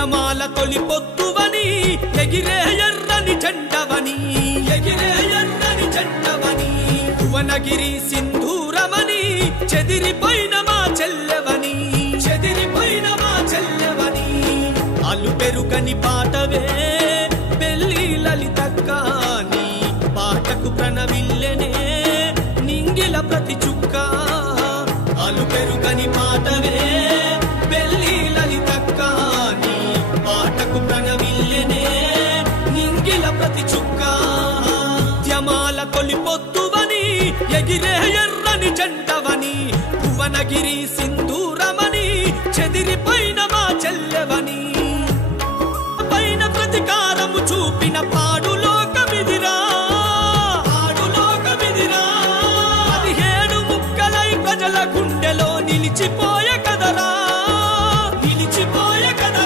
ఉద్యమాల తొలి పొత్తువని ఎగిరే ఎర్రని జెండవని భువనగిరి సింధూరమని చెదిరిపోయిన మా చెల్లెవని అలు పెరుగని పాటవే పెళ్లి లలితక్కాని పాటకు ప్రణవిల్లెనే నింగిల ప్రతి చుక్క అలు పెరుగని పాటవే పెళ్లి లలితక్కాని పాటకు ప్రణవిల్లెనే నింగిల ప్రతి చుక్క ఉద్యమాల తొలి పొత్తువని ఎగిరే ఎర్రని జెండవని భువనగిరి సింధూరమని చెదిరిపోయిన మా చెల్లెవని పైన ప్రతికారము చూపిన